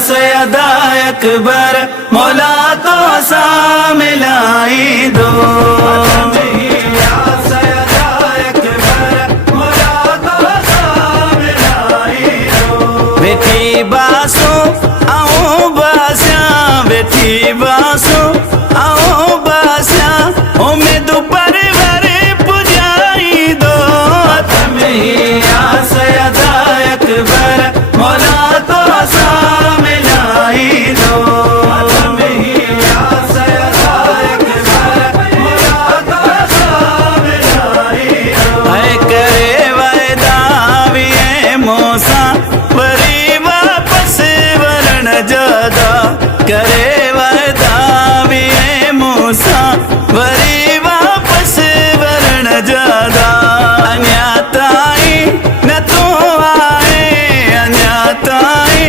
सयदा अकबर मौला तो सा मिलाई दो। या सयदा अकबर मौला तो सा मिलाई दो। बेटी बासो आओ बास्या, बेटी बासो आओ बास्या, उम्मीद पर वरे पुजाई दो। या सयदा अकबर मौला तो सा मिलाई दो। या सयदा अकबर मौला तो सा मिलाई दो। है करे वायदा भी मूसा वरी वापस वरण जादा, करे वायदा भी मूसा वरी वापस वरण जादा। अन्याताई न तो आए, अन्याताई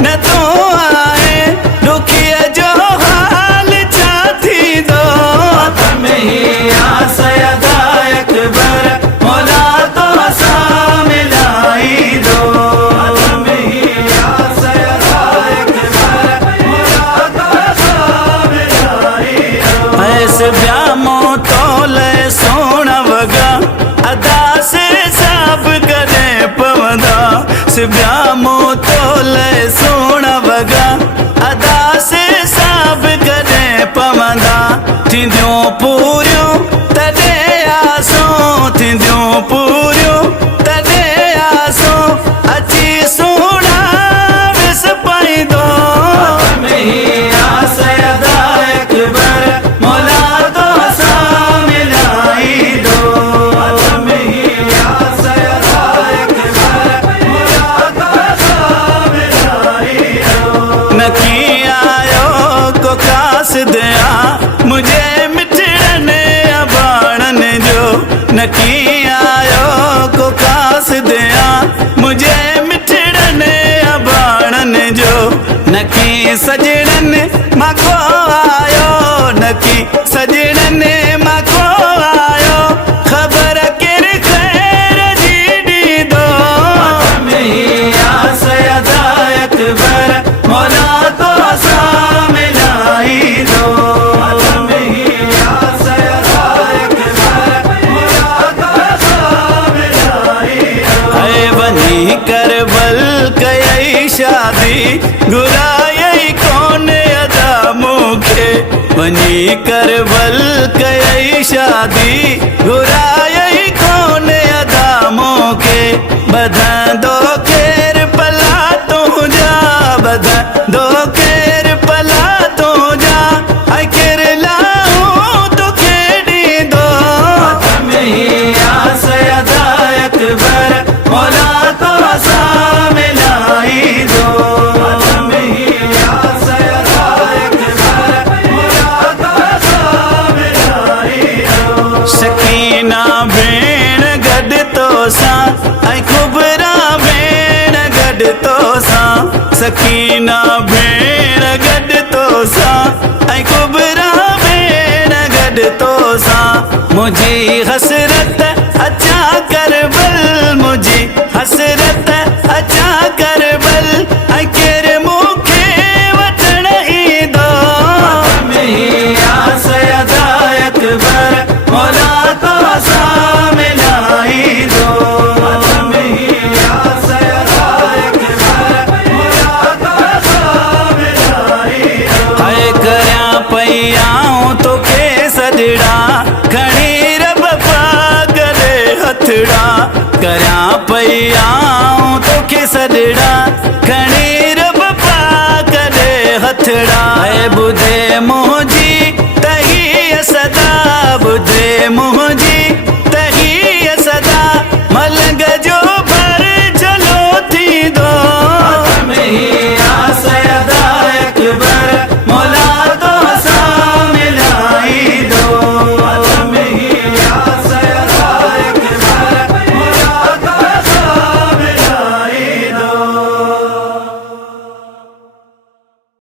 न तो आए, दुखिया जो हाल चाहती दो। या सयदा अकबर मौला तो सा मिलाई दो। या सयदा अकबर मौला तो सा मिलाई दो। ऐसे ब्यामो तोले सोना वगा अदा से सब करे पवंदा, से ब्यामो तोले सोना वगा अदा से सब करे पवंदा। थिंदियों पूरियों तडे आसो, थिंदियों पूरियों तडे आसो, अची सोना विस पाई दो। या सयदा अकबर मौला तो सा मिलाई दो। या सयदा अकबर मौला तो सा मिलाई दो। नकी आयो को कास दिया मुझे मिठड़न अबाणन जो, नकी आयो को कास दिया मुझे मिठड़न अबाणन जो। नकी सजड़न माको आयो, नकी सजड़न माको आयो, खबर केर खैर जी दी दो। या सयदा अकबर मौला तो सा मिलाई दो। या सयदा अकबर मौला तो सा मिलाई दो। है बनी करबल कई शादी गुराई कौन अदा मुखे, बनी करबल कई शादी गुराई कौन अदा मुखे। बधा दो केर पला तू जा, बधा दो केर पला तू जा, आई केर लाऊं तो खेड़ी दो। या सयदा अकबर मौला तो सा मिलाई दो। या सयदा अकबर मौला तो सा मिलाई दो। सकीना भेण गॾ तो सा, ऐं खुबरा भेण गॾ तो सा, सकीना भेण गॾ तो सा, ऐं खुबरा भेण गॾ तो सा। मुझी हसरत अचा करबल, मुझी हसरत अचा करबल, ऐं केर मूंखे वठण ई दो। या सयदा अकबर मौला तो सा मिलाई दो। या सयदा अकबर मौला तो सा मिलाई दो। है करया पई आऊं तोखे सजड़ा, खणी रब पागले हथड़ा, करया पई आऊं तोखे सजड़ा, खणी रब पागले हथड़ा। है बुधे मुंहिंजी तही सदा, बुध